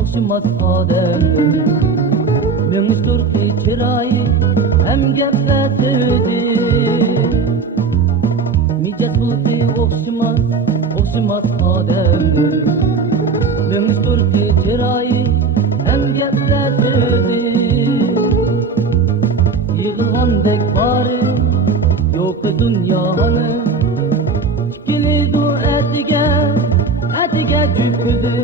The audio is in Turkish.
O'xshamas odam Mengiz turqi chiroyi ham gapga so'zi Mijat xulqi o'xshamas odam Mengiz turqi chiroyi ham gapga so'zi Yig'ilgandek bari yo'q dunyoni Tikilidu atiga jukudi